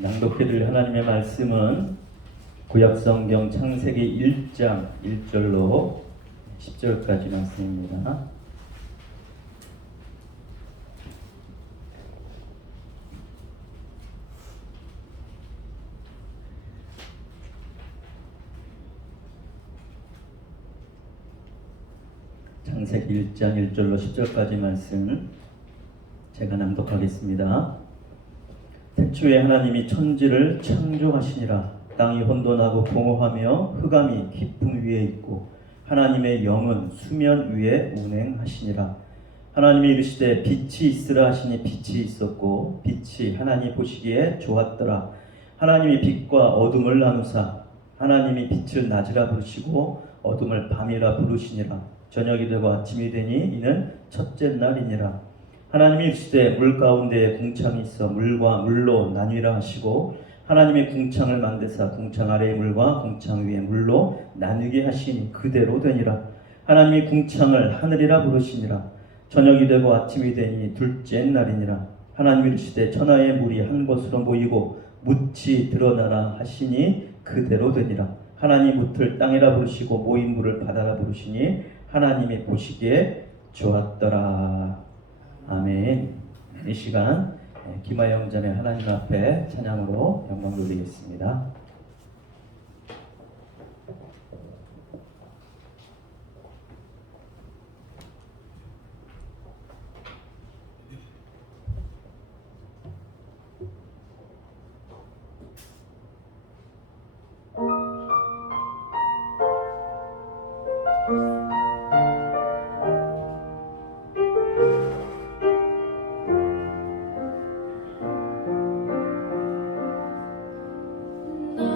낭독해드릴 하나님의 말씀은 구약성경 창세기 1장 1절로 10절까지 말씀입니다. 창세기 1장 1절로 10절까지 말씀 제가 낭독하겠습니다. 태초에 하나님이 천지를 창조하시니라. 땅이 혼돈하고 공허하며 흑암이 깊음 위에 있고 하나님의 영은 수면 위에 운행하시니라. 하나님이 이르시되 빛이 있으라 하시니 빛이 있었고 빛이 하나님 보시기에 좋았더라. 하나님이 빛과 어둠을 나누사 하나님이 빛을 낮이라 부르시고 어둠을 밤이라 부르시니라. 저녁이 되고 아침이 되니 이는 첫째 날이니라. 하나님이 이르시되 물 가운데에 궁창이 있어 물과 물로 나뉘라 하시고 하나님의 궁창을 만드사 궁창 아래의 물과 궁창 위의 물로 나누게 하시니 그대로 되니라. 하나님이 궁창을 하늘이라 부르시니라. 저녁이 되고 아침이 되니 둘째 날이니라. 하나님이 이르시되 천하의 물이 한 곳으로 모이고 묻이 드러나라 하시니 그대로 되니라. 하나님 묻을 땅이라 부르시고 모인 물을 바다라 부르시니 하나님이 보시기에 좋았더라. 아멘. 이 시간 김하영 전의 하나님 앞에 찬양으로 영광 돌리겠습니다. 나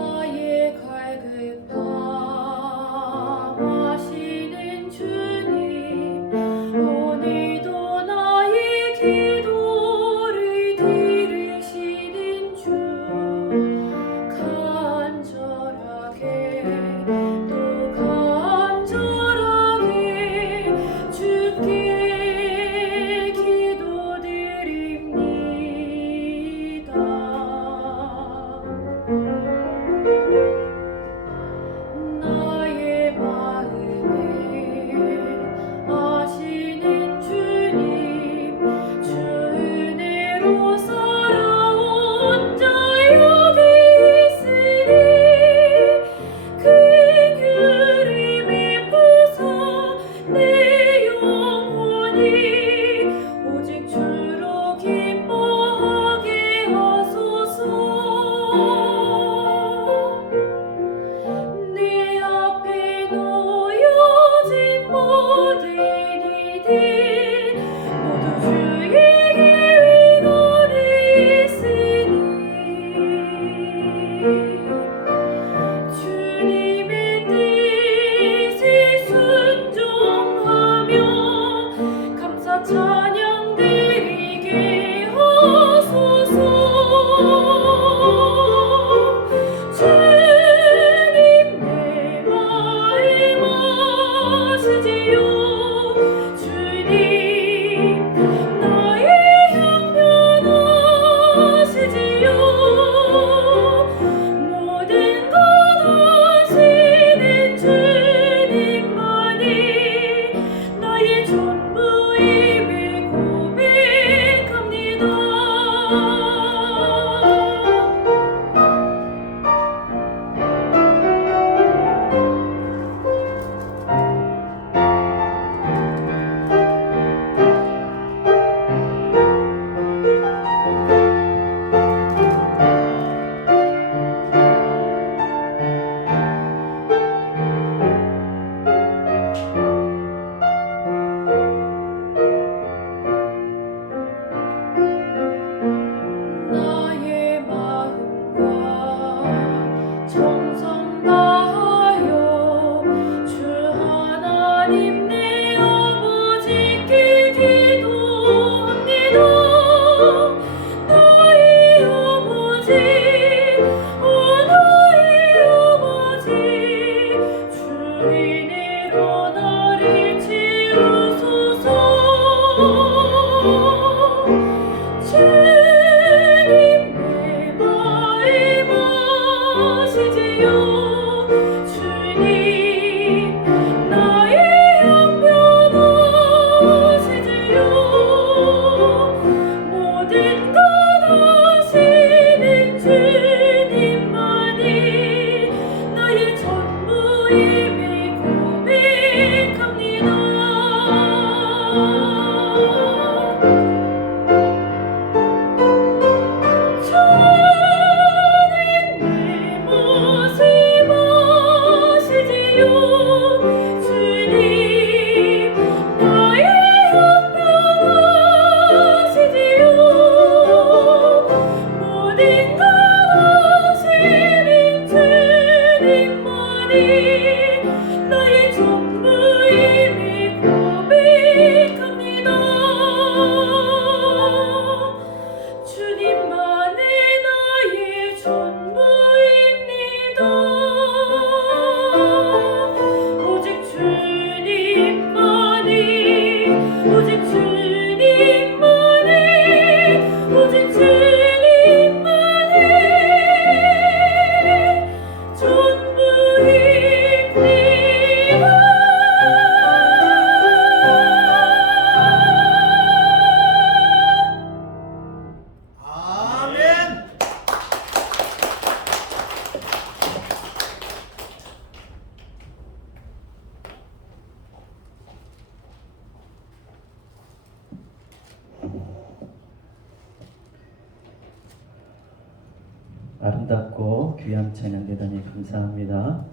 아름답고 귀한 찬양 대단히 감사합니다.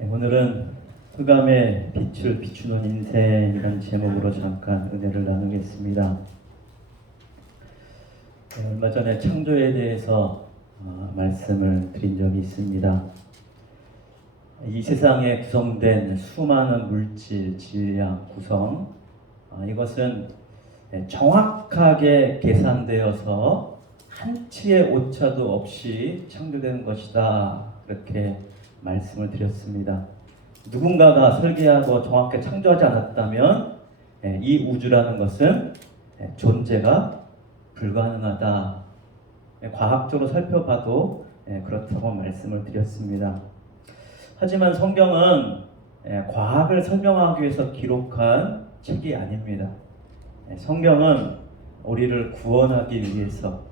오늘은 흑암의 빛을 비추는 인생이라는 제목으로 잠깐 은혜를 나누겠습니다. 얼마 전에 창조에 대해서 말씀을 드린 적이 있습니다. 이 세상에 구성된 수많은 물질, 질량, 구성, 이것은 정확하게 계산되어서 한치의 오차도 없이 창조되는 것이다. 그렇게 말씀을 드렸습니다. 누군가가 설계하고 정확하게 창조하지 않았다면 이 우주라는 것은 존재가 불가능하다. 과학적으로 살펴봐도 그렇다고 말씀을 드렸습니다. 하지만 성경은 과학을 설명하기 위해서 기록한 책이 아닙니다. 성경은 우리를 구원하기 위해서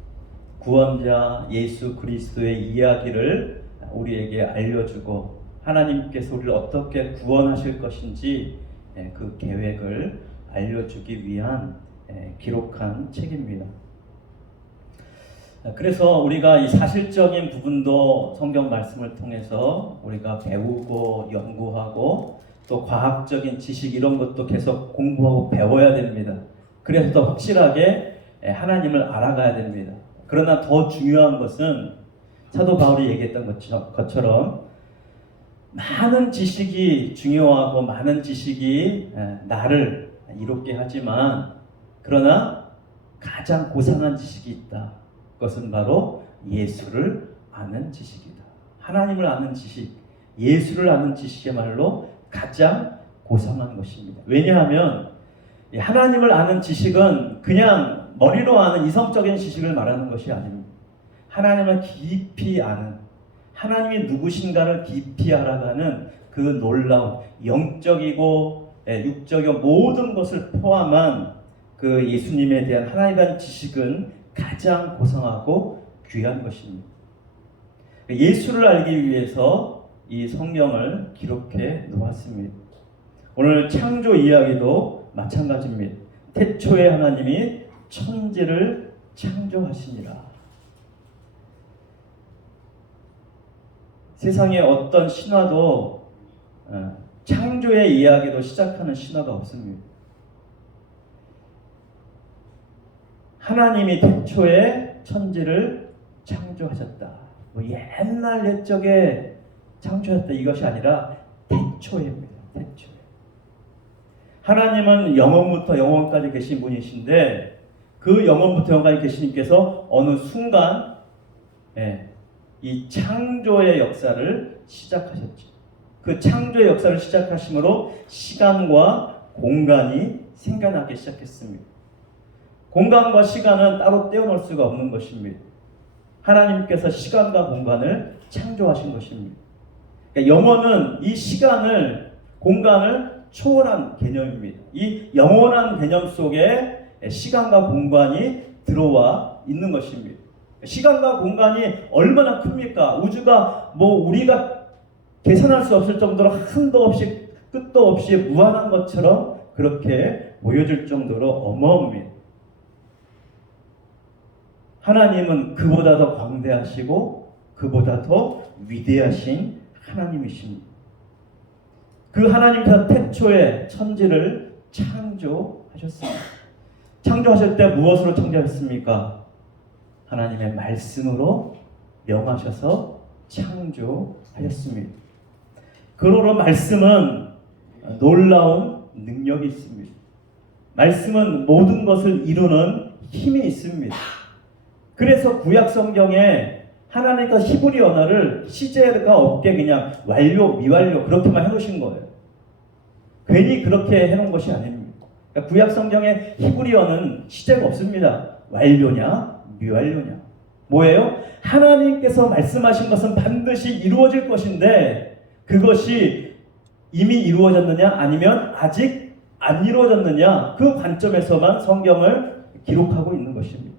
구원자 예수 그리스도의 이야기를 우리에게 알려주고 하나님께서 우리를 어떻게 구원하실 것인지 그 계획을 알려주기 위한 기록한 책입니다. 그래서 우리가 이 사실적인 부분도 성경 말씀을 통해서 우리가 배우고 연구하고 또 과학적인 지식 이런 것도 계속 공부하고 배워야 됩니다. 그래서 더 확실하게 하나님을 알아가야 됩니다. 그러나 더 중요한 것은 사도 바울이 얘기했던 것처럼 많은 지식이 중요하고 많은 지식이 나를 이롭게 하지만 그러나 가장 고상한 지식이 있다. 그것은 바로 예수를 아는 지식이다. 하나님을 아는 지식, 예수를 아는 지식이야말로 가장 고상한 것입니다. 왜냐하면 하나님을 아는 지식은 그냥 머리로 아는 이성적인 지식을 말하는 것이 아닙니다. 하나님을 깊이 아는, 하나님이 누구신가를 깊이 알아가는 그 놀라운 영적이고 육적이고 모든 것을 포함한 그 예수님에 대한 하나님에 대한 지식은 가장 고상하고 귀한 것입니다. 예수를 알기 위해서 이 성경을 기록해 놓았습니다. 오늘 창조 이야기도 마찬가지입니다. 태초에 하나님이 천지를 창조하시니라. 세상에 어떤 신화도 창조의 이야기로 시작하는 신화가 없습니다. 하나님이 태초에 천지를 창조하셨다. 뭐 옛날 옛적에 창조했다 이것이 아니라 태초입니다. 태초에. 하나님은 영원부터 영원까지 계신 분이신데 그 영원부터 영원까지 계신 분께서 어느 순간 이 창조의 역사를 시작하셨죠. 그 창조의 역사를 시작하심으로 시간과 공간이 생겨나기 시작했습니다. 공간과 시간은 따로 떼어놓을 수가 없는 것입니다. 하나님께서 시간과 공간을 창조하신 것입니다. 그러니까 영원은 이 시간을, 공간을 초월한 개념입니다. 이 영원한 개념 속에 시간과 공간이 들어와 있는 것입니다. 시간과 공간이 얼마나 큽니까? 우주가 우리가 계산할 수 없을 정도로 한도 없이 끝도 없이 무한한 것처럼 그렇게 보여질 정도로 어마어마합니다. 하나님은 그보다 더 광대하시고 그보다 더 위대하신 하나님이십니다. 그 하나님께서 태초에 천지를 창조하셨습니다. 창조하실 때 무엇으로 창조하셨습니까? 하나님의 말씀으로 명하셔서 창조하셨습니다. 그러므로 말씀은 놀라운 능력이 있습니다. 말씀은 모든 것을 이루는 힘이 있습니다. 그래서 구약 성경에 하나님께서 히브리 언어를 시제가 없게 그냥 완료, 미완료 그렇게만 해놓으신 거예요. 괜히 그렇게 해놓은 것이 아닙니다. 그러니까 구약 성경에 히브리어는 시제가 없습니다. 완료냐, 미완료냐. 뭐예요? 하나님께서 말씀하신 것은 반드시 이루어질 것인데 그것이 이미 이루어졌느냐 아니면 아직 안 이루어졌느냐 그 관점에서만 성경을 기록하고 있는 것입니다.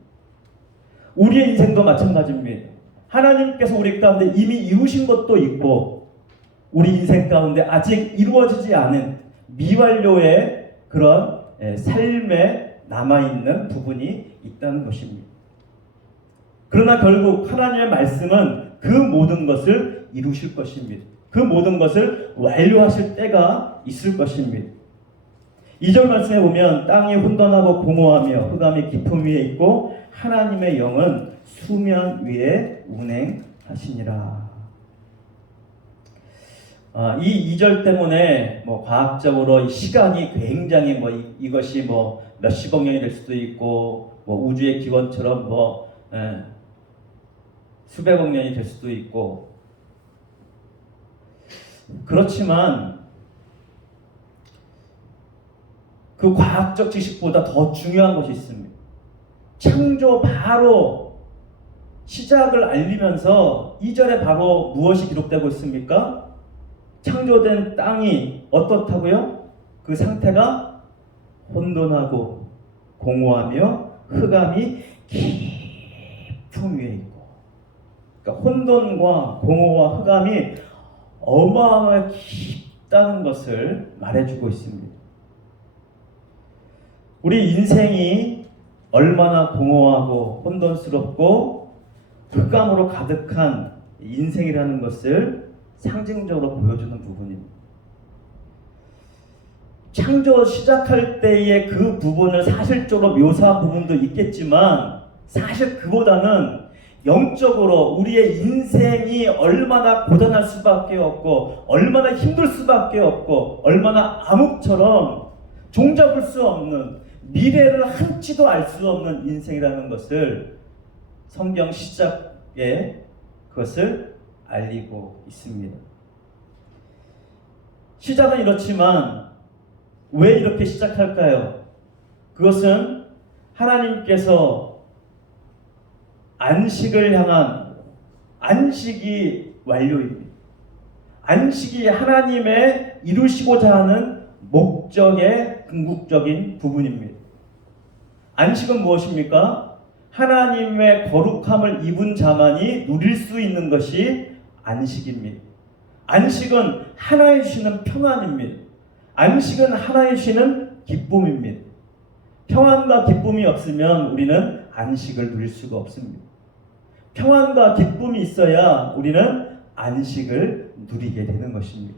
우리의 인생도 마찬가지입니다. 하나님께서 우리 가운데 이미 이루신 것도 있고 우리 인생 가운데 아직 이루어지지 않은 미완료의 그런 삶에 남아있는 부분이 있다는 것입니다. 그러나 결국 하나님의 말씀은 그 모든 것을 이루실 것입니다. 그 모든 것을 완료하실 때가 있을 것입니다. 2절 말씀에 보면 땅이 혼돈하고 공허하며 흑암이 깊음 위에 있고 하나님의 영은 수면 위에 운행하시니라. 이 2절 때문에 과학적으로 이 시간이 굉장히 이것이 몇십억 년이 될 수도 있고 우주의 기원처럼 수백억 년이 될 수도 있고, 그렇지만 그 과학적 지식보다 더 중요한 것이 있습니다. 창조 바로 시작을 알리면서 2절에 바로 무엇이 기록되고 있습니까? 창조된 땅이 어떻다고요? 그 상태가 혼돈하고 공허하며 흑암이 깊음 위에 있고, 그러니까 혼돈과 공허와 흑암이 어마어마하게 깊다는 것을 말해주고 있습니다. 우리 인생이 얼마나 공허하고 혼돈스럽고 흑암으로 가득한 인생이라는 것을 상징적으로 보여주는 부분입니다. 창조 시작할 때의 그 부분을 사실적으로 묘사한 부분도 있겠지만, 사실 그보다는 영적으로 우리의 인생이 얼마나 고단할 수밖에 없고 얼마나 힘들 수밖에 없고 얼마나 암흑처럼 종잡을 수 없는, 미래를 한치도 알 수 없는 인생이라는 것을 성경 시작에 그것을 알리고 있습니다. 시작은 이렇지만 왜 이렇게 시작할까요? 그것은 하나님께서 안식을 향한, 안식이 완료입니다. 안식이 하나님의 이루시고자 하는 목적의 궁극적인 부분입니다. 안식은 무엇입니까? 하나님의 거룩함을 입은 자만이 누릴 수 있는 것이 안식입니다. 안식은 하나님 주시는 평안입니다. 안식은 하나님 주시는 기쁨입니다. 평안과 기쁨이 없으면 우리는 안식을 누릴 수가 없습니다. 평안과 기쁨이 있어야 우리는 안식을 누리게 되는 것입니다.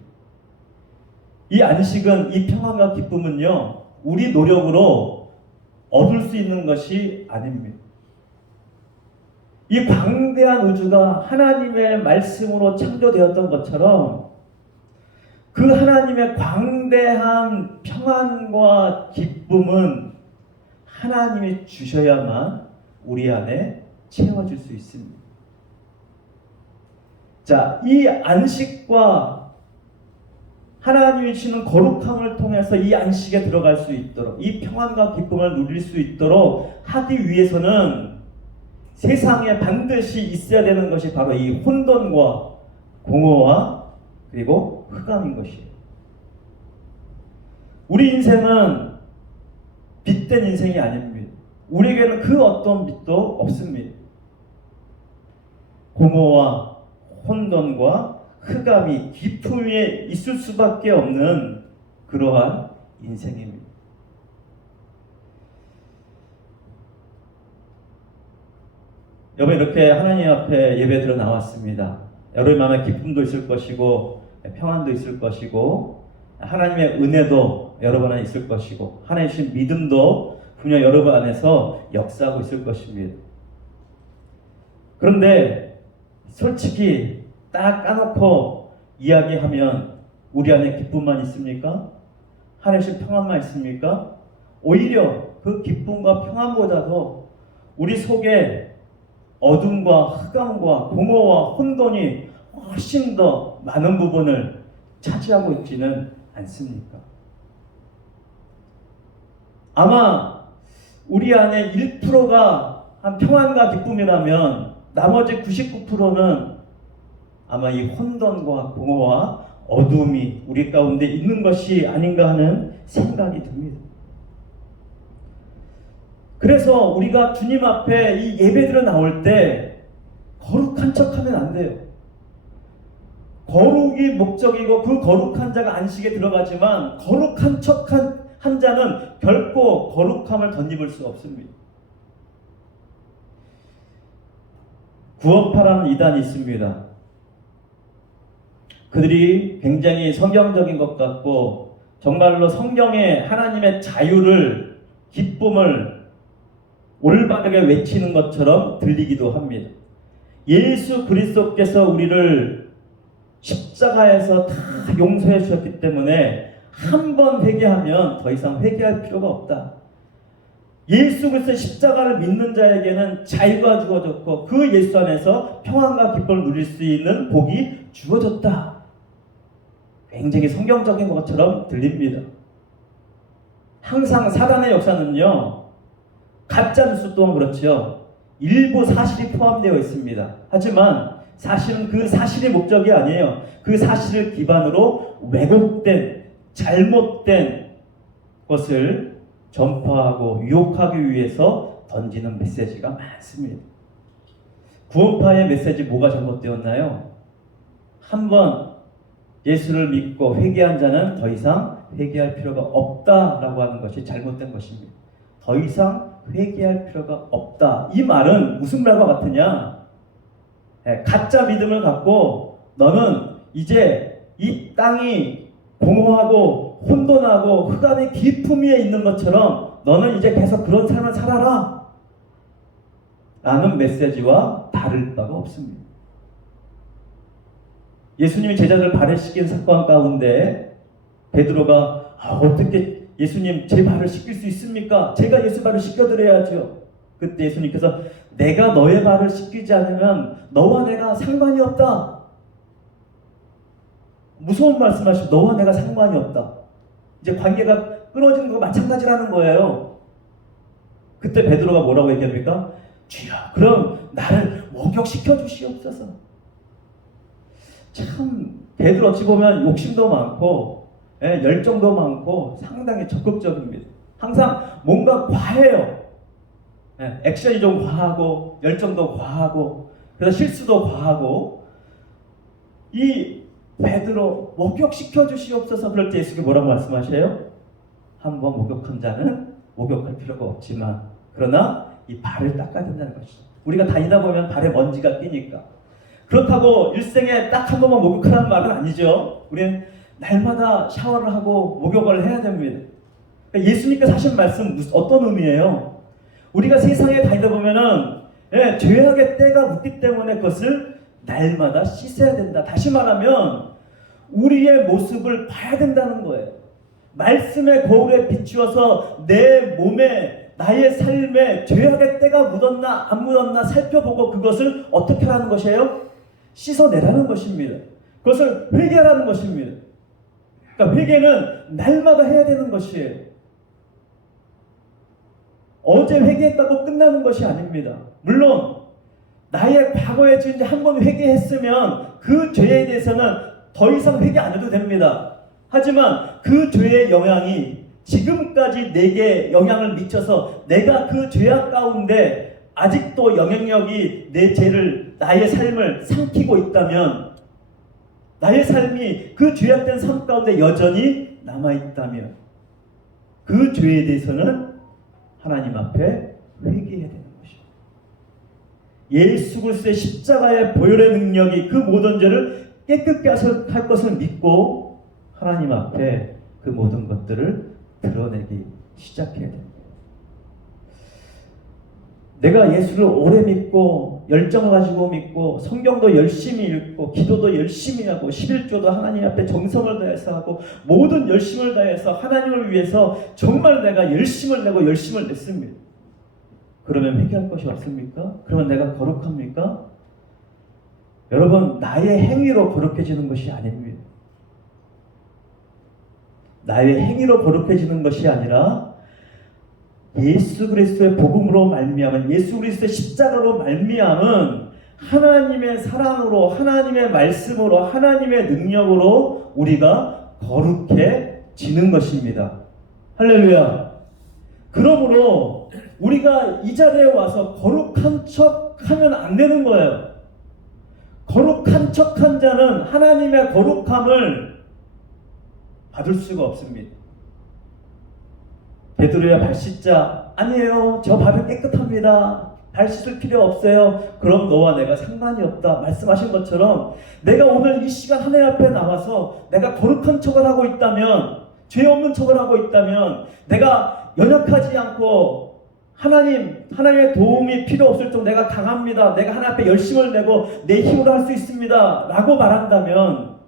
이 안식은, 이 평안과 기쁨은요, 우리 노력으로 얻을 수 있는 것이 아닙니다. 이 광대한 우주가 하나님의 말씀으로 창조되었던 것처럼 그 하나님의 광대한 평안과 기쁨은 하나님이 주셔야만 우리 안에 채워질 수 있습니다. 자, 이 안식과 하나님이 주시는 거룩함을 통해서 이 안식에 들어갈 수 있도록, 이 평안과 기쁨을 누릴 수 있도록 하기 위해서는 세상에 반드시 있어야 되는 것이 바로 이 혼돈과 공허와 그리고 흑암인 것이에요. 우리 인생은 빛된 인생이 아닙니다. 우리에게는 그 어떤 빛도 없습니다. 공허와 혼돈과 흑암이 깊음 위에 있을 수밖에 없는 그러한 인생입니다. 여러분, 이렇게 하나님 앞에 예배드려 나왔습니다. 여러분 마음에 기쁨도 있을 것이고 평안도 있을 것이고 하나님의 은혜도 여러분 안에 있을 것이고 하나님 주신 믿음도 분명 여러분 안에서 역사하고 있을 것입니다. 그런데 솔직히 딱 까놓고 이야기하면 우리 안에 기쁨만 있습니까? 하나님 주신 평안만 있습니까? 오히려 그 기쁨과 평안보다도 우리 속에 어둠과 흑암과 공허와 혼돈이 훨씬 더 많은 부분을 차지하고 있지는 않습니까? 아마 우리 안에 1%가 한 평안과 기쁨이라면 나머지 99%는 아마 이 혼돈과 공허와 어둠이 우리 가운데 있는 것이 아닌가 하는 생각이 듭니다. 그래서 우리가 주님 앞에 이 예배드려 나올 때 거룩한 척하면 안 돼요. 거룩이 목적이고 그 거룩한 자가 안식에 들어가지만 거룩한 척한 자는 결코 거룩함을 덧입을 수 없습니다. 구원파라는 이단이 있습니다. 그들이 굉장히 성경적인 것 같고 정말로 성경의 하나님의 자유를, 기쁨을 올바르게 외치는 것처럼 들리기도 합니다. 예수 그리스도께서 우리를 십자가에서 다 용서해 주셨기 때문에 한 번 회개하면 더 이상 회개할 필요가 없다. 예수 그리스도의 십자가를 믿는 자에게는 자유가 주어졌고 그 예수 안에서 평안과 기쁨을 누릴 수 있는 복이 주어졌다. 굉장히 성경적인 것처럼 들립니다. 항상 사단의 역사는요, 가짜뉴스 또한 그렇죠. 일부 사실이 포함되어 있습니다. 하지만 사실은 그 사실이 목적이 아니에요. 그 사실을 기반으로 왜곡된, 잘못된 것을 전파하고 유혹하기 위해서 던지는 메시지가 많습니다. 구원파의 메시지 뭐가 잘못되었나요? 한번 예수를 믿고 회개한 자는 더 이상 회개할 필요가 없다라고 하는 것이 잘못된 것입니다. 더 이상 회개할 필요가 없다. 이 말은 무슨 말과 같으냐? 가짜 믿음을 갖고 너는 이제 이 땅이 공허하고 혼돈하고 흑암의 깊음 위에 있는 것처럼 너는 이제 계속 그런 삶을 살아라 라는 메시지와 다를 바가 없습니다. 예수님이 제자들을 발을 씻긴 사건 가운데 베드로가 어떻게 예수님 제 발을 씻길 수 있습니까? 제가 예수 발을 씻겨드려야죠. 그때 예수님께서 내가 너의 발을 씻기지 않으면 너와 내가 상관이 없다. 무서운 말씀하시고 너와 내가 상관이 없다. 이제 관계가 끊어지는 것과 마찬가지라는 거예요. 그때 베드로가 뭐라고 얘기합니까? 주여 그럼 나를 목욕시켜 주시옵소서. 참 베드로 어찌 보면 욕심도 많고 열정도 많고 상당히 적극적입니다. 항상 뭔가 과해요. 액션이 좀 과하고 열정도 과하고 그래서 실수도 과하고. 이 베드로 목욕시켜 주시옵소서. 그럴 때 예수님이 뭐라고 말씀하세요? 한번 목욕한 자는 목욕할 필요가 없지만 그러나 이 발을 닦아야 된다는 것이죠. 우리가 다니다 보면 발에 먼지가 끼니까. 그렇다고 일생에 딱 한 번만 목욕하라는 말은 아니죠. 우리는 날마다 샤워를 하고 목욕을 해야 됩니다. 그러니까 예수님께서 하신 말씀 어떤 의미예요? 우리가 세상에 다니다 보면은 죄악의 때가 묻기 때문에 그것을 날마다 씻어야 된다. 다시 말하면 우리의 모습을 봐야 된다는 거예요. 말씀의 거울에 비추어서 내 몸에 나의 삶에 죄악의 때가 묻었나 안 묻었나 살펴보고 그것을 어떻게 하라는 것이에요? 씻어내라는 것입니다. 그것을 회개하라는 것입니다. 그러니까 회개는 날마다 해야 되는 것이에요. 어제 회개했다고 끝나는 것이 아닙니다. 물론 나의 과거에 지은 한 번 회개했으면 그 죄에 대해서는 더 이상 회개 안 해도 됩니다. 하지만 그 죄의 영향이 지금까지 내게 영향을 미쳐서 내가 그 죄악 가운데 아직도 영향력이 내 죄를, 나의 삶을 삼키고 있다면, 나의 삶이 그 죄악된 삶 가운데 여전히 남아있다면 그 죄에 대해서는 하나님 앞에 회개해야 되는 것입니다. 예수 그리스도의 십자가의 보혈의 능력이 그 모든 죄를 깨끗게 할 것을 믿고 하나님 앞에 그 모든 것들을 드러내기 시작해야 됩니다. 내가 예수를 오래 믿고 열정을 가지고 믿고 성경도 열심히 읽고 기도도 열심히 하고 11조도 하나님 앞에 정성을 다해서 하고 모든 열심을 다해서 하나님을 위해서 정말 내가 열심을 내고 열심을 냈습니다. 그러면 회개할 것이 없습니까? 그러면 내가 거룩합니까? 여러분, 나의 행위로 거룩해지는 것이 아닙니다. 나의 행위로 거룩해지는 것이 아니라 예수 그리스도의 복음으로 말미암은, 예수 그리스도의 십자가로 말미암은 하나님의 사랑으로, 하나님의 말씀으로, 하나님의 능력으로 우리가 거룩해지는 것입니다. 할렐루야. 그러므로 우리가 이 자리에 와서 거룩한 척 하면 안 되는 거예요. 거룩한 척한 자는 하나님의 거룩함을 받을 수가 없습니다. 베드로야 발 씻자. 아니에요. 저 발은 깨끗합니다. 발 씻을 필요 없어요. 그럼 너와 내가 상관이 없다. 말씀하신 것처럼 내가 오늘 이 시간 하나님 앞에 나와서 내가 거룩한 척을 하고 있다면, 죄 없는 척을 하고 있다면, 내가 연약하지 않고 하나님의 도움이 필요 없을 정도 내가 강합니다. 내가 하나님 앞에 열심을 내고 내 힘으로 할 수 있습니다. 라고 말한다면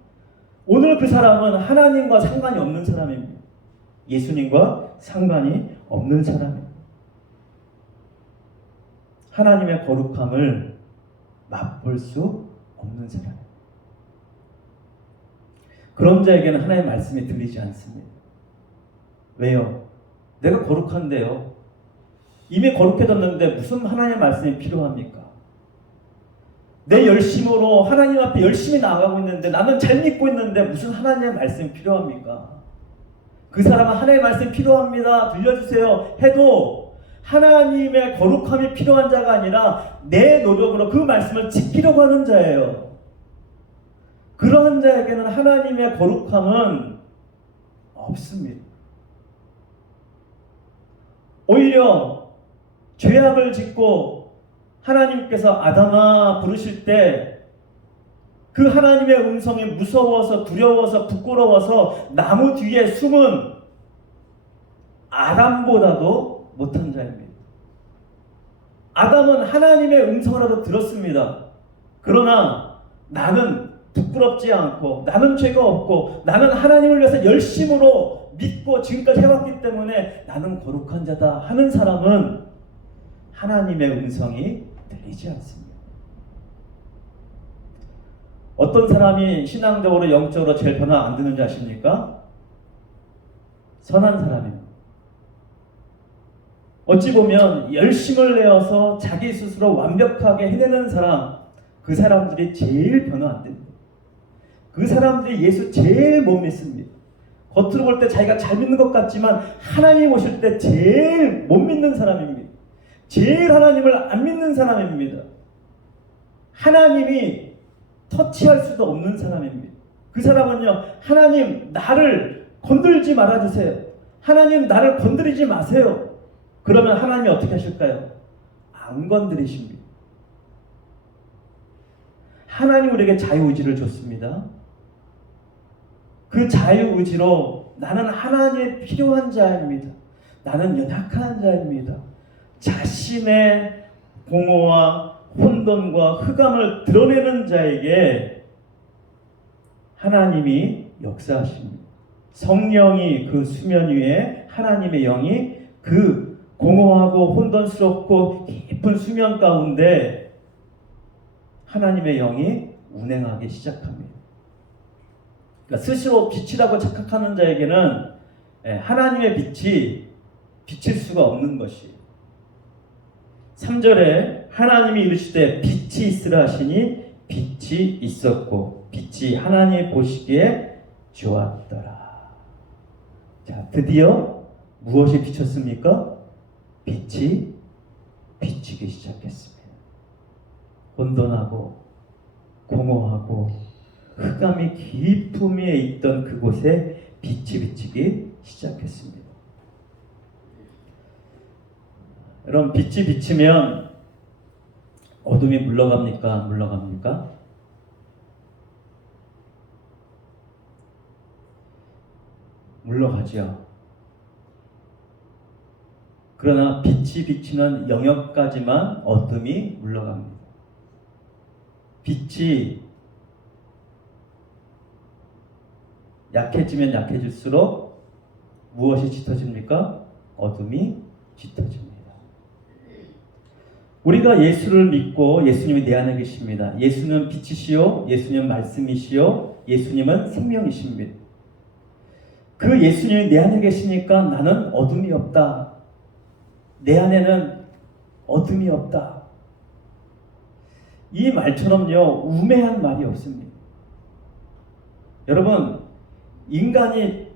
오늘 그 사람은 하나님과 상관이 없는 사람입니다. 예수님과 상관이 없는 사람입니다. 하나님의 거룩함을 맛볼 수 없는 사람입니다. 그런 자에게는 하나님의 말씀이 들리지 않습니다. 왜요? 내가 거룩한데요. 이미 거룩해졌는데 무슨 하나님의 말씀이 필요합니까? 내 열심으로 하나님 앞에 열심히 나아가고 있는데, 나는 잘 믿고 있는데 무슨 하나님의 말씀이 필요합니까? 그 사람은 하나님의 말씀이 필요합니다. 들려주세요. 해도 하나님의 거룩함이 필요한 자가 아니라 내 노력으로 그 말씀을 지키려고 하는 자예요. 그러한 자에게는 하나님의 거룩함은 없습니다. 오히려 죄악을 짓고 하나님께서 아담아 부르실 때 그 하나님의 음성이 무서워서 두려워서 부끄러워서 나무 뒤에 숨은 아담보다도 못한 자입니다. 아담은 하나님의 음성이라도 들었습니다. 그러나 나는 부끄럽지 않고, 나는 죄가 없고, 나는 하나님을 위해서 열심으로 믿고 지금까지 해왔기 때문에 나는 거룩한 자다 하는 사람은 하나님의 음성이 들리지 않습니다. 어떤 사람이 신앙적으로 영적으로 제일 변화 안 되는지 아십니까? 선한 사람입니다. 어찌 보면 열심을 내어서 자기 스스로 완벽하게 해내는 사람, 그 사람들이 제일 변화 안 됩니다. 그 사람들이 예수 제일 못 믿습니다. 겉으로 볼 때 자기가 잘 믿는 것 같지만 하나님 오실 때 제일 못 믿는 사람입니다. 제일 하나님을 안 믿는 사람입니다. 하나님이 터치할 수도 없는 사람입니다. 그 사람은요, 하나님 나를 건들지 말아주세요. 하나님 나를 건드리지 마세요. 그러면 하나님이 어떻게 하실까요? 안 건드리십니다. 하나님 우리에게 자유의지를 줬습니다. 그 자유의지로 나는 하나님의 필요한 자입니다. 나는 연약한 자입니다. 자신의 공허와 혼돈과 흑암을 드러내는 자에게 하나님이 역사하십니다. 성령이 그 수면 위에 하나님의 영이 그 공허하고 혼돈스럽고 깊은 수면 가운데 하나님의 영이 운행하기 시작합니다. 그러니까 스스로 빛이라고 착각하는 자에게는 하나님의 빛이 비칠 수가 없는 것이에요. 3절에 하나님이 이르시되 빛이 있으라 하시니 빛이 있었고 빛이 하나님이 보시기에 좋았더라. 자, 드디어 무엇이 비쳤습니까? 빛이 비치기 시작했습니다. 혼돈하고 공허하고 흑암이 깊음 위에 있던 그곳에 빛이 비치기 시작했습니다. 여러분, 빛이 비치면 어둠이 물러갑니까? 물러갑니까? 물러가죠. 그러나 빛이 비치는 영역까지만 어둠이 물러갑니다. 빛이 약해지면 약해질수록 무엇이 짙어집니까? 어둠이 짙어집니다. 우리가 예수를 믿고 예수님이 내 안에 계십니다. 예수는 빛이시요, 예수님은 말씀이시요, 예수님은 생명이십니다. 그 예수님이 내 안에 계시니까 나는 어둠이 없다. 내 안에는 어둠이 없다. 이 말처럼요, 우매한 말이 없습니다. 여러분, 인간이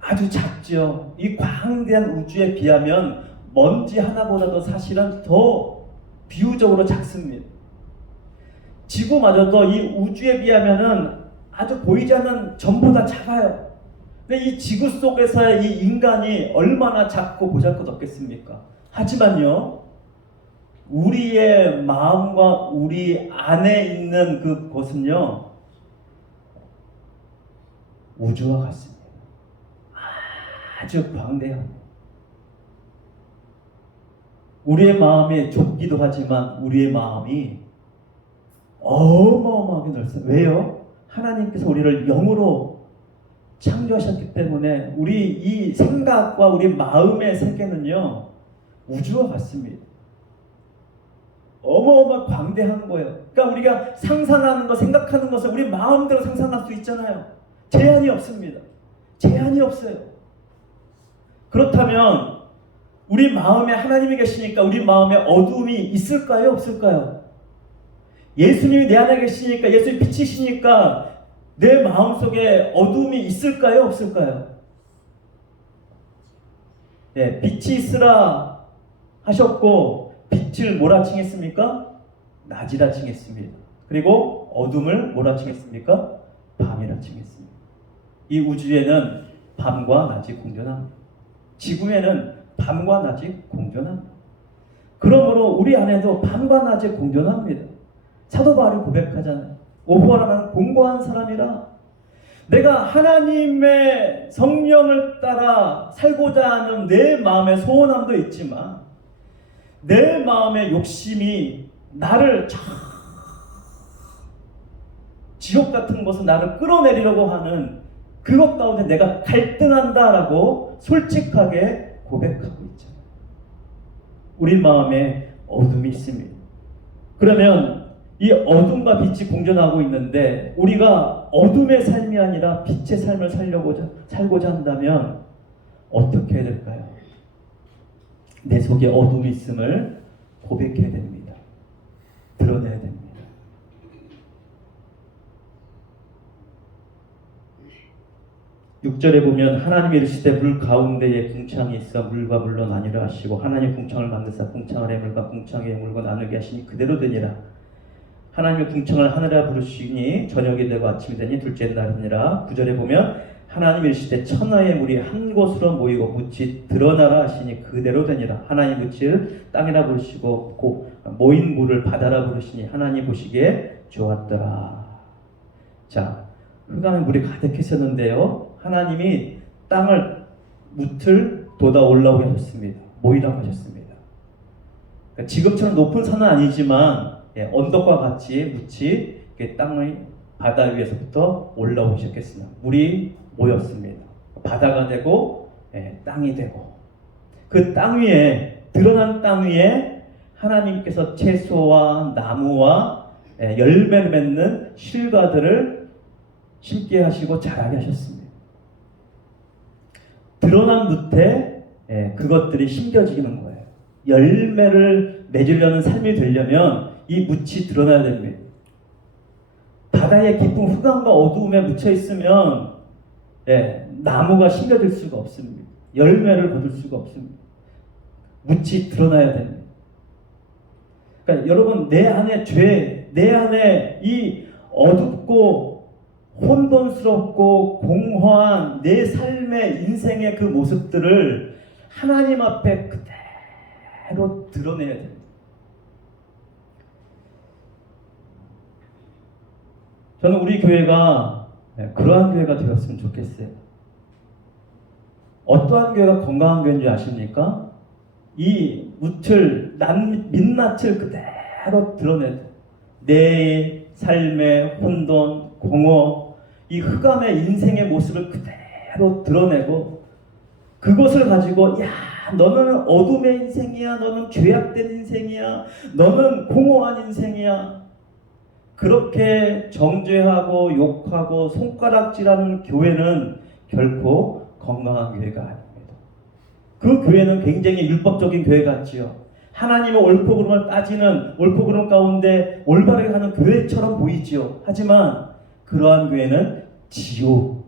아주 작죠. 이 광대한 우주에 비하면 먼지 하나보다도 사실은 더 비유적으로 작습니다. 지구마저도 이 우주에 비하면은 아주 보이지 않는 전보다 작아요. 근데 이 지구 속에서의 이 인간이 얼마나 작고 보잘것없겠습니까? 하지만요, 우리의 마음과 우리 안에 있는 그것은요, 우주와 같습니다. 아주 광대합니다. 우리의 마음이 좁기도 하지만 우리의 마음이 어마어마하게 넓습니다. 왜요? 하나님께서 우리를 영으로 창조하셨기 때문에 우리 이 생각과 우리 마음의 세계는요, 우주와 같습니다. 어마어마 광대한 거예요. 그러니까 우리가 상상하는 것, 생각하는 것을 우리 마음대로 상상할 수 있잖아요. 제한이 없습니다. 제한이 없어요. 그렇다면 우리 마음에 하나님이 계시니까 우리 마음에 어두움이 있을까요? 없을까요? 예수님이 내 안에 계시니까, 예수님이 빛이시니까 내 마음속에 어두움이 있을까요? 없을까요? 네, 빛이 있으라 하셨고 빛을 뭐라 칭했습니까? 낮이라 칭했습니다. 그리고 어둠을 뭐라 칭했습니까? 밤이라 칭했습니다. 이 우주에는 밤과 낮이 공존합니다. 지구에는 밤과 낮이 공존합니다. 그러므로 우리 안에도 밤과 낮이 공존합니다. 사도 바울이 고백하잖아요. 오호라 나는 공고한 사람이라. 내가 하나님의 성령을 따라 살고자 하는 내 마음의 소원함도 있지만 내 마음의 욕심이 나를 지옥 같은 곳은 나를 끌어내리려고 하는 그것 가운데 내가 갈등한다라고 솔직하게 고백하고 있잖아요. 우리 마음에 어둠이 있습니다. 그러면 이 어둠과 빛이 공존하고 있는데 우리가 어둠의 삶이 아니라 빛의 삶을 살고자 한다면 어떻게 해야 될까요? 내 속에 어둠이 있음을 고백해야 됩니다. 드러내야 됩니다. 6절에 보면 하나님이 이르시되 물 가운데에 궁창이 있어 물과 물로 나뉘라 하시고 하나님 궁창을 만드사 궁창 아래 물과 궁창 위에 물과 나누게 하시니 그대로 되니라. 하나님의 궁창을 하늘이라 부르시니 저녁이 되고 아침이 되니 둘째 날이니라. 9절에 보면 하나님 이르시되 천하의 물이 한 곳으로 모이고 묻이 드러나라 하시니 그대로 되니라. 하나님 묻을 땅이라 부르시고 모인 물을 바다라 부르시니 하나님 보시기에 좋았더라. 자, 흑암에 물이 가득했었는데요, 하나님이 땅을 묻을 돋아 올라오게 하셨습니다. 모이라고 하셨습니다. 그러니까 지금처럼 높은 산은 아니지만 언덕과 같이 묻이 땅의 바다 위에서부터 올라오기 시작했습니다. 물이 모였습니다. 바다가 되고 땅이 되고 그 땅 위에 드러난 땅 위에 하나님께서 채소와 나무와 열매를 맺는 실과들을 심게 하시고 자라게 하셨습니다. 드러난 묻에 그것들이 심겨지는 거예요. 열매를 맺으려는 삶이 되려면 이 묻이 드러나야 됩니다. 바다의 깊은 흑암과 어두움에 묻혀 있으면 나무가 심겨질 수가 없습니다. 열매를 거둘 수가 없습니다. 묻이 드러나야 됩니다. 그러니까 여러분, 내 안에 죄, 내 안에 이 어둡고 혼돈스럽고 공허한 내 삶의 인생의 그 모습들을 하나님 앞에 그대로 드러내야 됩니다. 저는 우리 교회가 그러한 교회가 되었으면 좋겠어요. 어떠한 교회가 건강한 교회인 줄 아십니까? 이 묻을, 민낯을 그대로 드러내야 내 삶의 혼돈, 공허, 이 흑암의 인생의 모습을 그대로 드러내고 그것을 가지고 너는 어둠의 인생이야, 너는 죄악된 인생이야, 너는 공허한 인생이야, 그렇게 정죄하고 욕하고 손가락질하는 교회는 결코 건강한 교회가 아닙니다. 그 교회는 굉장히 율법적인 교회 같지요. 하나님의 옳고 그름을 따지는, 옳고 그름 가운데 올바르게 하는 교회처럼 보이지요. 하지만 그러한 교회는 지옥을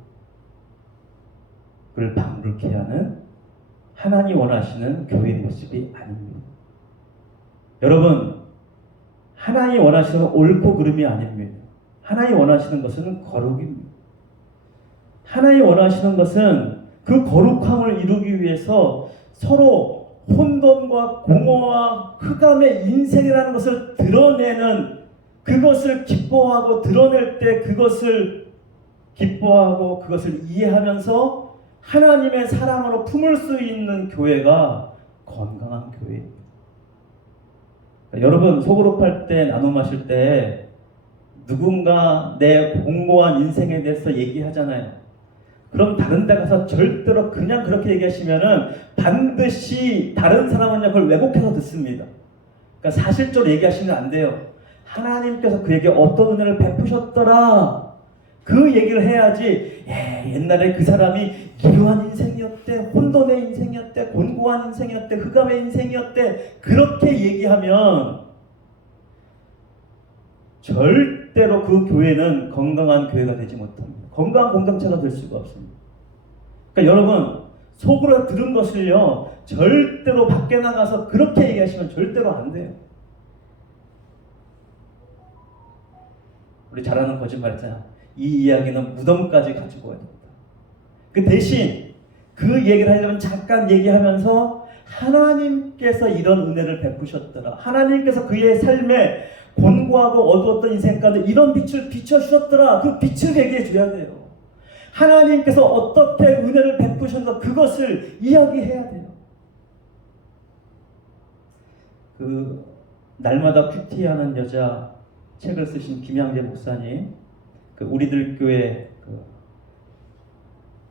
방불케 하는 하나님 원하시는 교회의 모습이 아닙니다. 여러분, 하나님 원하시는 옳고 그름이 아닙니다. 하나님 원하시는 것은 거룩입니다. 하나님 원하시는 것은 그 거룩함을 이루기 위해서 서로 혼돈과 공허와 흑암의 인생이라는 것을 드러내는, 그것을 기뻐하고 드러낼 때 그것을 기뻐하고 그것을 이해하면서 하나님의 사랑으로 품을 수 있는 교회가 건강한 교회입니다. 여러분, 소그룹할 때, 나눔하실 때 누군가 내 공고한 인생에 대해서 얘기하잖아요. 그럼 다른 데 가서 절대로 그냥 그렇게 얘기하시면은 반드시 다른 사람은 그걸 왜곡해서 듣습니다. 그러니까 사실적으로 얘기하시면 안 돼요. 하나님께서 그에게 어떤 은혜를 베푸셨더라, 그 얘기를 해야지. 옛날에 그 사람이 이러한 인생이었대, 혼돈의 인생이었대, 곤고한 인생이었대, 흑암의 인생이었대, 그렇게 얘기하면 절대로 그 교회는 건강한 교회가 되지 못합니다. 건강한 공동체가 될 수가 없습니다. 그러니까 여러분, 속으로 들은 것을요, 절대로 밖에 나가서 그렇게 얘기하시면 절대로 안 돼요. 우리 잘하는 거짓말 있잖아. 이 이야기는 무덤까지 가지고 가야 됩니다. 그 대신 그 얘기를 하려면 잠깐 얘기하면서 하나님께서 이런 은혜를 베푸셨더라, 하나님께서 그의 삶에 곤고하고 어두웠던 인생 가운데 이런 빛을 비춰주셨더라, 그 빛을 얘기해 줘야 돼요. 하나님께서 어떻게 은혜를 베푸셨는가, 그것을 이야기해야 돼요. 그 날마다 큐티하는 여자 책을 쓰신 김양재 목사님, 그 우리들 교회,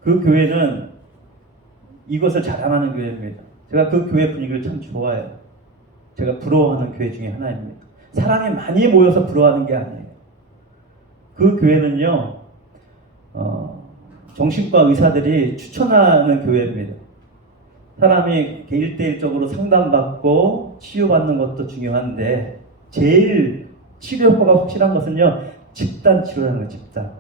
그 교회는 이것을 자랑하는 교회입니다. 제가 그 교회 분위기를 참 좋아해요. 제가 부러워하는 교회 중에 하나입니다. 사람이 많이 모여서 부러워하는 게 아니에요. 그 교회는요, 정신과 의사들이 추천하는 교회입니다. 사람이 1대1적으로 상담받고 치유받는 것도 중요한데 제일 치료 효과가 확실한 것은요, 집단 치료라는 거예요. 집단.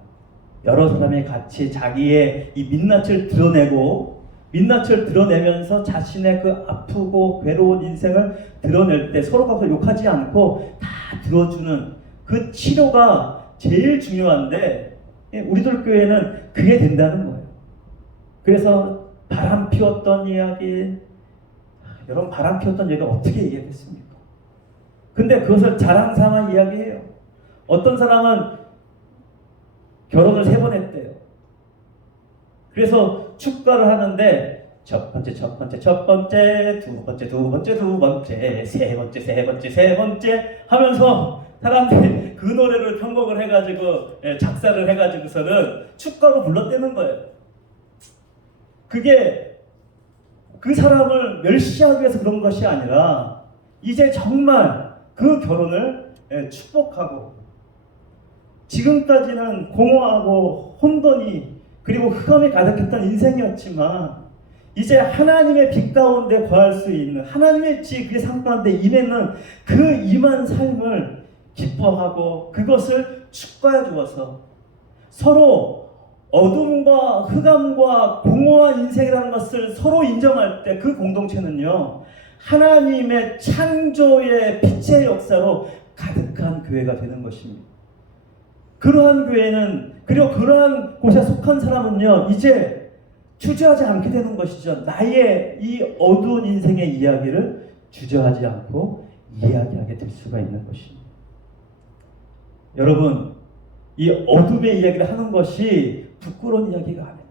여러 사람이 같이 자기의 이 민낯을 드러내고, 민낯을 드러내면서 자신의 그 아프고 괴로운 인생을 드러낼 때 서로가 욕하지 않고 다 들어주는 그 치료가 제일 중요한데, 우리들 교회는 그게 된다는 거예요. 그래서 바람 피웠던 이야기, 여러분, 바람 피웠던 얘기가 어떻게 얘기하겠습니까? 근데 그것을 자랑 삼아 이야기해요. 어떤 사람은 결혼을 3번 했대요. 그래서 축가를 하는데 첫 번째, 두 번째, 세 번째 하면서 사람들이 그 노래를 편곡을 해가지고 작사를 해가지고서는 축가로 불렀대는 거예요. 그게 그 사람을 멸시하기 위해서 그런 것이 아니라 이제 정말 그 결혼을 축복하고, 지금까지는 공허하고 혼돈이 그리고 흑암이 가득했던 인생이었지만 이제 하나님의 빛 가운데 거할 수 있는, 하나님의 그의 삶 가운데 임하는 그 임한 삶을 기뻐하고 그것을 축가해 주어서 서로 어둠과 흑암과 공허한 인생이라는 것을 서로 인정할 때 그 공동체는요, 하나님의 창조의 빛의 역사로 가득한 교회가 되는 것입니다. 그러한 교회는, 그리고 그러한 곳에 속한 사람은요, 이제 주저하지 않게 되는 것이죠. 나의 이 어두운 인생의 이야기를 주저하지 않고 이야기하게 될 수가 있는 것입니다. 여러분, 이 어둠의 이야기를 하는 것이 부끄러운 이야기가 아닙니다.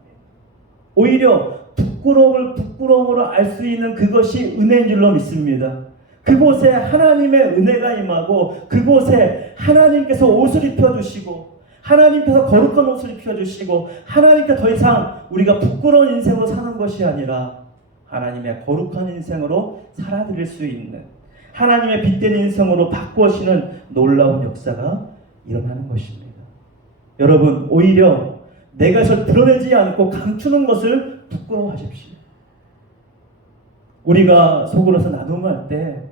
오히려 부끄러움으로 알 수 있는 그것이 은혜인 줄로 믿습니다. 그곳에 하나님의 은혜가 임하고, 그곳에 하나님께서 옷을 입혀주시고, 하나님께서 거룩한 옷을 입혀주시고, 하나님께서 더 이상 우리가 부끄러운 인생으로 사는 것이 아니라 하나님의 거룩한 인생으로 살아드릴 수 있는, 하나님의 빛된 인생으로 바꾸시는 놀라운 역사가 일어나는 것입니다. 여러분, 오히려 내가 이것을 드러내지 않고 감추는 것을 부끄러워하십시오. 우리가 속으로서 나눔할 때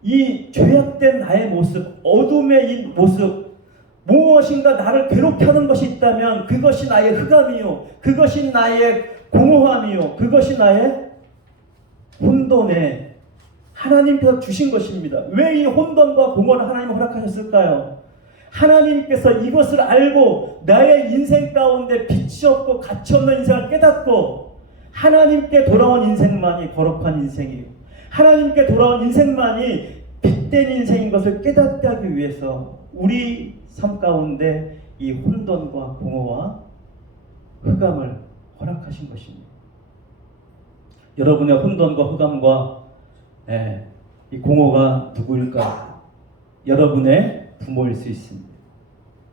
이 죄악된 나의 모습, 어둠의 이 모습, 무엇인가 나를 괴롭게 하는 것이 있다면 그것이 나의 흑암이요, 그것이 나의 공허함이요, 그것이 나의 혼돈에 하나님께서 주신 것입니다. 왜 이 혼돈과 공허를 하나님이 허락하셨을까요? 하나님께서 이것을 알고 나의 인생 가운데 빛이 없고 가치 없는 인생을 깨닫고 하나님께 돌아온 인생만이 거룩한 인생이에요. 하나님께 돌아온 인생만이 빛된 인생인 것을 깨닫게 하기 위해서 우리 삶 가운데 이 혼돈과 공허와 흑암을 허락하신 것입니다. 여러분의 혼돈과 흑암과 이 공허가 누구일까? 여러분의 부모일 수 있습니다.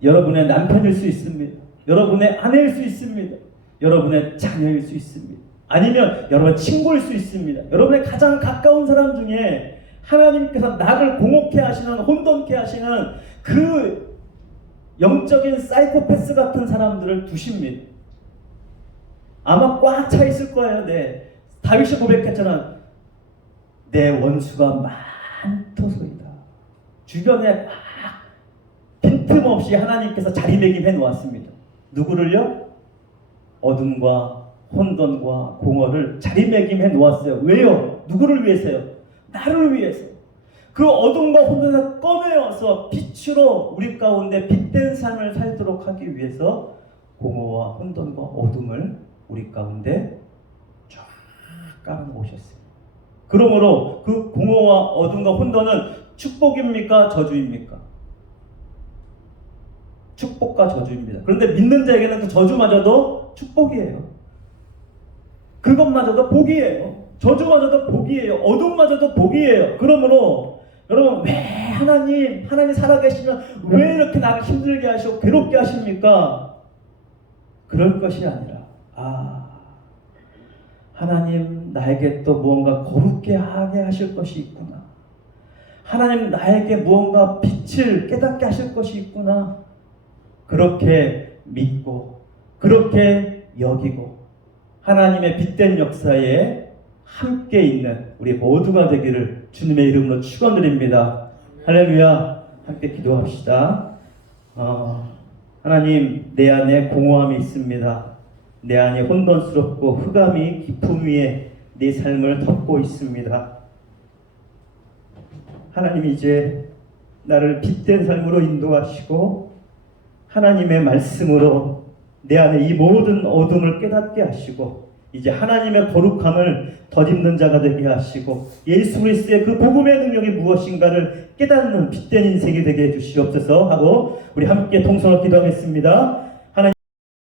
여러분의 남편일 수 있습니다. 여러분의 아내일 수 있습니다. 여러분의 자녀일 수 있습니다. 아니면 여러분의 친구일 수 있습니다. 여러분의 가장 가까운 사람 중에 하나님께서 나를 공허케 하시는, 혼돈케 하시는 그 영적인 사이코패스 같은 사람들을 두십니다. 아마 꽉 차 있을 거예요. 네. 다윗이 고백했잖아. 내 원수가 많도소이다. 주변에 막 빈틈없이 하나님께서 자리매김해 놓았습니다. 누구를요? 어둠과 혼돈과 공허를 자리매김해 놓았어요. 왜요? 누구를 위해서요? 나를 위해서. 그 어둠과 혼돈을 꺼내어서 빛으로 우리 가운데 빛된 삶을 살도록 하기 위해서 공허와 혼돈과 어둠을 우리 가운데 쫙 깔아놓으셨어요. 그러므로 그 공허와 어둠과 혼돈은 축복입니까? 저주입니까? 축복과 저주입니다. 그런데 믿는 자에게는 그 저주마저도 축복이에요. 그것마저도 복이에요. 저주마저도 복이에요. 어둠마저도 복이에요. 그러므로 여러분, 왜 하나님 살아계시면 왜 이렇게 나를 힘들게 하시고 괴롭게 하십니까? 그럴 것이 아니라 하나님 나에게 또 무언가 거룩게 하게 하실 것이 있구나. 하나님 나에게 무언가 빛을 깨닫게 하실 것이 있구나. 그렇게 믿고 그렇게 여기고 하나님의 빛된 역사에 함께 있는 우리 모두가 되기를 주님의 이름으로 축원드립니다. 할렐루야. 함께 기도합시다. 하나님, 내 안에 공허함이 있습니다. 내 안에 혼돈스럽고 흑암이 깊음 위에 내 삶을 덮고 있습니다. 하나님, 이제 나를 빛된 삶으로 인도하시고 하나님의 말씀으로 내 안에 이 모든 어둠을 깨닫게 하시고 이제 하나님의 거룩함을 덧입는 자가 되게 하시고 예수 그리스도의 그 복음의 능력이 무엇인가를 깨닫는 빛된 인생이 되게 해주시옵소서 하고 우리 함께 통성을 기도하겠습니다.